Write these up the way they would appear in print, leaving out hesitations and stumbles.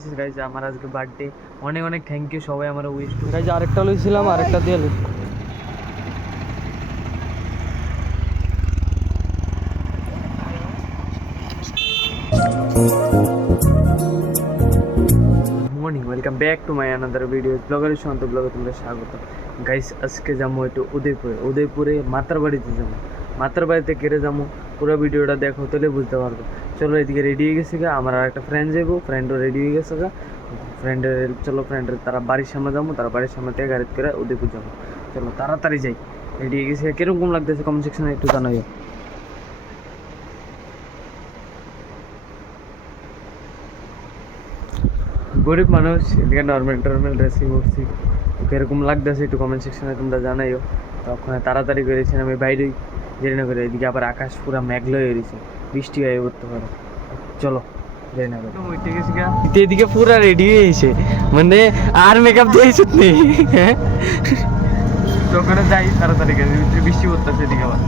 Guys আমার আজকে birthday, অনেক অনেক থ্যাংক ইউ সবাই আমার উইশ টু। গাইজ আরেকটা লইছিলাম, আরেকটা দিয়ে morning, welcome back to my another video ব্লগারের শান্ত ব্লগে তোমরা স্বাগত। গাইজ আজকে যাবো একটু উদয়পুরে মাতার বাড়িতে যাবো। মাতার বাড়িতে কেড়ে যাবো, পুরো ভিডিওটা দেখো তাহলে বুঝতে পারবো। চলো, এদিকে রেডি হয়ে গেছে গা, আমার আর একটা ফ্রেন্ড যাবো, ফ্রেন্ডও রেডি হয়ে গেছে গা। ফ্রেন্ডের তারা বাড়ির সামনে যাবো, তারা বাড়ির সামনে থেকে গাড়িতে করে উদয়পুর যাবো। চলো তাড়াতাড়ি যাই, রেডি হয়ে গেছে। কিরকম লাগতেছে কমেন্ট সেকশনে একটু জানাইও। গরিব মানুষ, এদিকে নর্মাল ড্রেসিং করছি, কিরকম লাগতেছে একটু কমেন্ট সেকশনে তোমরা জানাইও। তখন তাড়াতাড়ি করেছি আমি বাইরেই দেরি না করে, এদিকে আবার আকাশ পুরা মেঘলা হয়ে গেছে, বৃষ্টি হয়ে করতে পারে। চলো দেরি না করে এদিকে পুরা রেডি হয়ে গেছে, মানে আর মেকআপ দিয়েছে নেই। হ্যাঁ, তখন যাই তাড়াতাড়ি করে, বৃষ্টি পড়তেছে এদিকে আবার।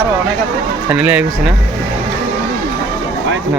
আরো অনেক আছে চ্যানেলে আইছে না না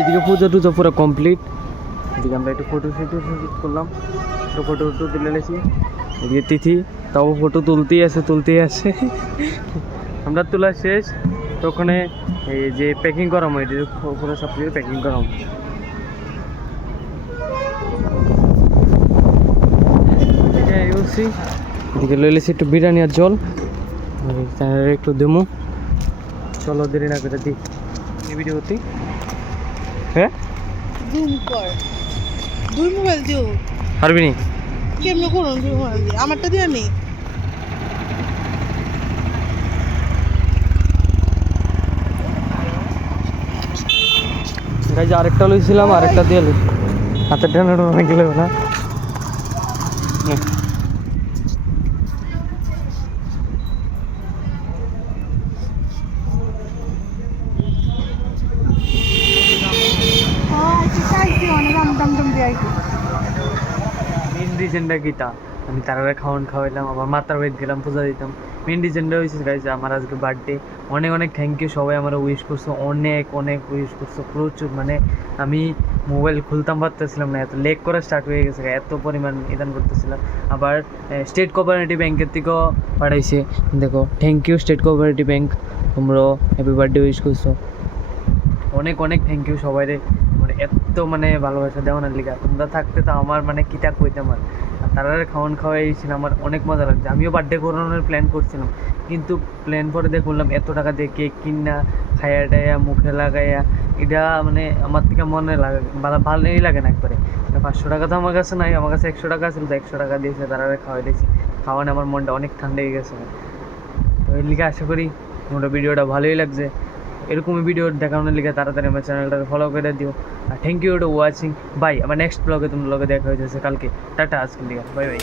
এদিকে পুজো টুজো পুরো কমপ্লিট। এদিকে আমরা একটু ফটো করলাম, একটু ফটো তুলে নিয়েছি। এদিকে তিথি তাও ফটো তুলতেই আছে। আমরা তোলা শেষ, তো ওখানে এই যে প্যাকিং করাম, এটি পুরো সব কিছু প্যাকিং করাম। এদিকে লইলেছি একটু বিরিয়ানি আর জল, একটু দেবো। চলো দেরি না করে দিই ভিডিও করতে। হ্যাঁ, জুম কর, দুই মোবাইল দিও পারবি নি? কেমনে করুন দুই মোবাইল দিয়ে? আমারটা দিয়ে নি। গাইজ আরেকটা লইছিলাম, আরেকটা দিয়ে লই, হাতের টানাটা অনেক গেলেও না। মেন রিজনটা কিটা, আমি তারা খাওয়াইলাম, আবার মাতার বাড়িতে গেলাম, পূজা দিতাম। মেন রিজনটা হয়েছে গাইজ আমার আজকে বার্থডে। অনেক অনেক থ্যাংক ইউ সবাই আমার উইশ করছো, অনেক অনেক উইশ করছো প্রচুর। মানে আমি মোবাইল খুলতাম পারতেছিলাম না, এত লেক করা স্টার্ট হয়ে গেছে, এত পরিমাণ ইদান করতেছিলাম। আবার স্টেট কোঅপারেটিভ ব্যাংকের থেকেও পাঠাইছে, দেখো thank you state cooperative bank, তোমরাও হ্যাপি বার্থডে উইশ করছো। অনেক অনেক থ্যাংক ইউ সবাই রে, মানে এত মানে ভালোবাসা দেওয়ানোর লিগা। তোমরা থাকতে তো আমার মানে কিটা কইতাম। আর তারা খাওয়াইছিল, আমার অনেক মজা লাগছে। আমিও বার্থডে করানোর প্ল্যান করছিলাম, কিন্তু প্ল্যান করে দিয়ে করলাম এত টাকা দিয়ে কেক কিনা খাইয়া টাইয়া মুখে লাগাইয়া, এটা মানে আমার থেকে মনে লাগে ভালোই লাগে না একবারে। 500 টাকা তো আমার কাছে নাই, আমার কাছে 100 টাকা ছিল, 100 টাকা দিয়েছে তারা খাওয়াই দিয়েছি। খাওয়ানো আমার মনটা অনেক ঠান্ডা হয়ে গেছে। তো এর লিগে আশা করি তোমরা ভিডিওটা ভালোই লাগছে। এরকমই ভিডিও দেখানোর লিগে তাড়াতাড়ি আমার চ্যানেলটাকে ফলো করে দিও। আর thank you to watching. Bye, আমার নেক্সট ব্লগে তোমার লগে দেখা হয়ে যাচ্ছে কালকে। টাটা, আজকের লিগে বাই বাই।